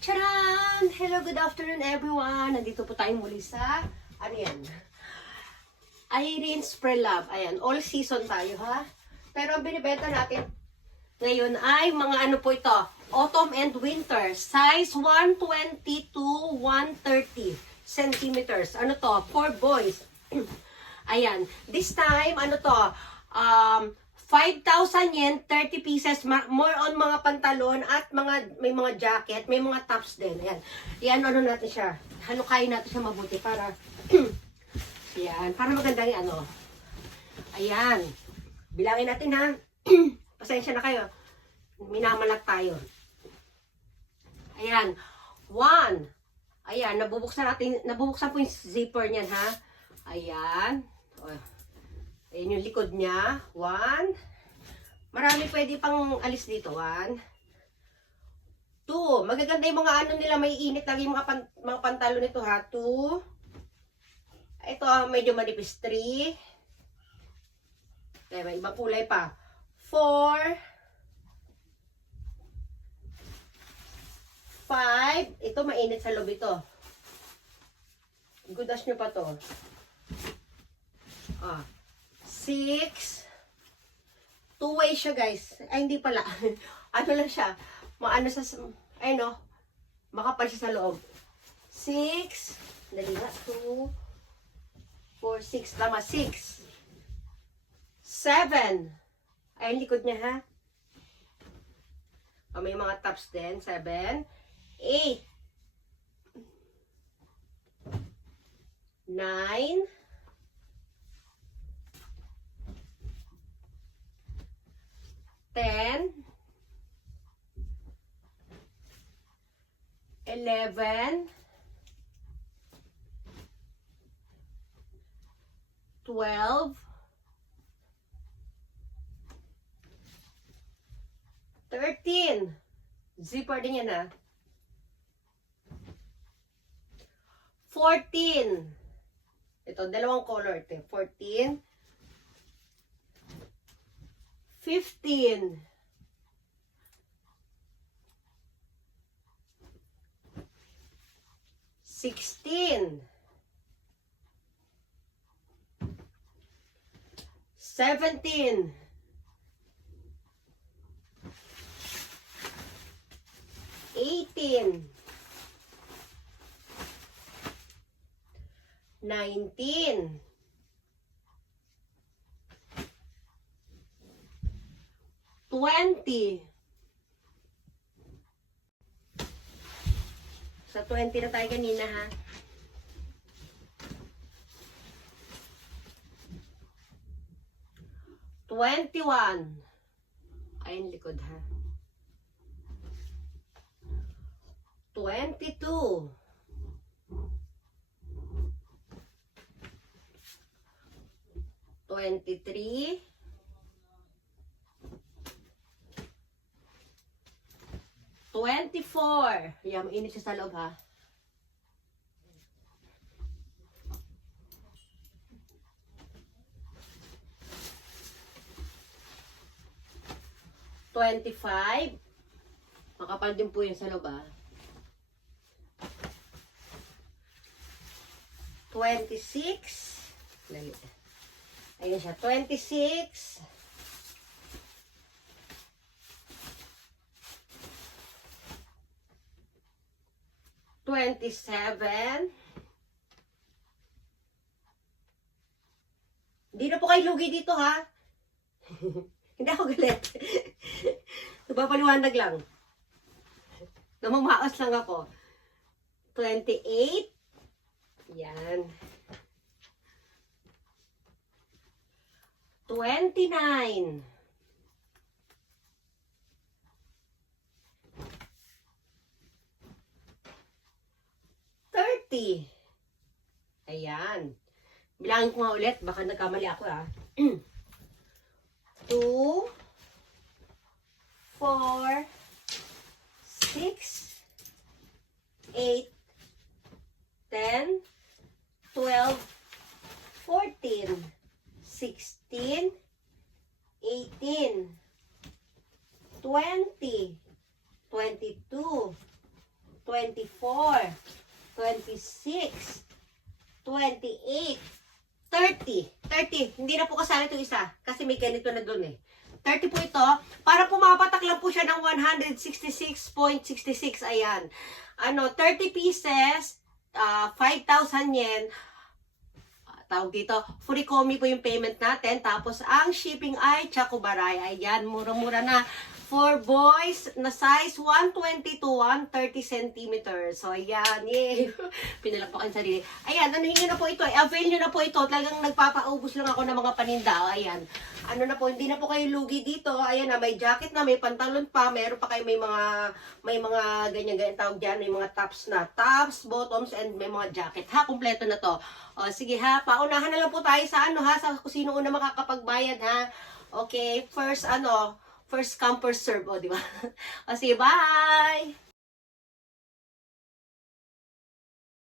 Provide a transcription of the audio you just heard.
Charan! Hello, good afternoon everyone. Nandito po tayo muli sa, ano yan? Irene Spray Lab. Ayan, all season tayo ha. Pero ang binibenta natin ngayon ay mga ano po ito, autumn and winter. Size 120 to 130 centimeters. Ano to? For boys. Ayan. This time, ano to? 5,000 yen, 30 pieces, more on mga pantalon at may mga jacket, may mga tops din. Ayan. Yan, ano natin siya. Halukayin natin siya mabuti para, yan, para maganda yung ano. Ayan. Bilangin natin ha. Pasensya na kayo. Minamalat tayo. Ayan. 1. Ayan, nabubuksan po yung zipper niyan ha. Ayan. Ayan yung likod niya. 1. Marami pwede pang alis dito. 1. 2. Magaganda yung mga ano nila. May init lagi yung mga pantalo nito ha. 2. Ito medyo manipis. 3. Okay, may ibang kulay pa. 4. 5. Ito mainit sa loob ito. Gudas nyo pa to. 6. Two-way siya, guys. Ay, hindi pala. Ano lang siya. Maano sa, ay no. Makapal siya sa loob. 6. Dali nga. 2, 4, 6. Tama, 6. 7. Ay, likod niya, ha. May mga tops din. 7. 8. 9. 10, 11, 12, 13. Zipper din yan ha. 14. Ito, dalawang color ito. 14. 15. 16. 17. 18. 19. 20. Sa 20 na tayo kanina ha. 21. Ayun likod ha. 22. 23. 24. Yan, mainit siya sa loob ha. 25. Makapal din po yan sa loob ha. 26. Ayan siya. 26. 27. Hindi na po kayo lugi dito ha. Hindi ako galit. Nagpapaliwanag lang. Namamaas lang ako. 28. Yan. 29. 30. Ayan. Bilangin ko nga ulit. Baka nagkamali ako ha. 2, 4, 6, 8, 10, 12, 14, 16, 18, 20, 22, 24, 26, 28, 30. 30. Hindi na po kasali itong isa. Kasi may ganito na dun eh. 30 po ito. Para pumapatak lang po siya ng 166.66. Ayan. 30 pieces, 5,000 yen. Tawag dito, Furikomi po yung payment natin. Tapos, ang shipping ay Chakubaray. Ayan, mura-mura na. For boys na size 120 to 130 centimeters. So, ayan. Yay! Pinalakpakan sarili. Ayan, anuhin nyo na po ito. Avail nyo na po ito. Talagang nagpapaubos lang ako ng mga paninda. Ayan. Ano na po, hindi na po kayo lugi dito. Ayan na, may jacket na, may pantalon pa. Meron pa kayo may mga ganyan-ganyan tawag dyan. May mga tops na. Tops, bottoms, and may mga jacket. Ha, kumpleto na to. O, sige ha, paunahan na lang po tayo sa sa kung sino una makakapagbayad ha. Okay, first come, first serve, o, di ba? O, sige, bye!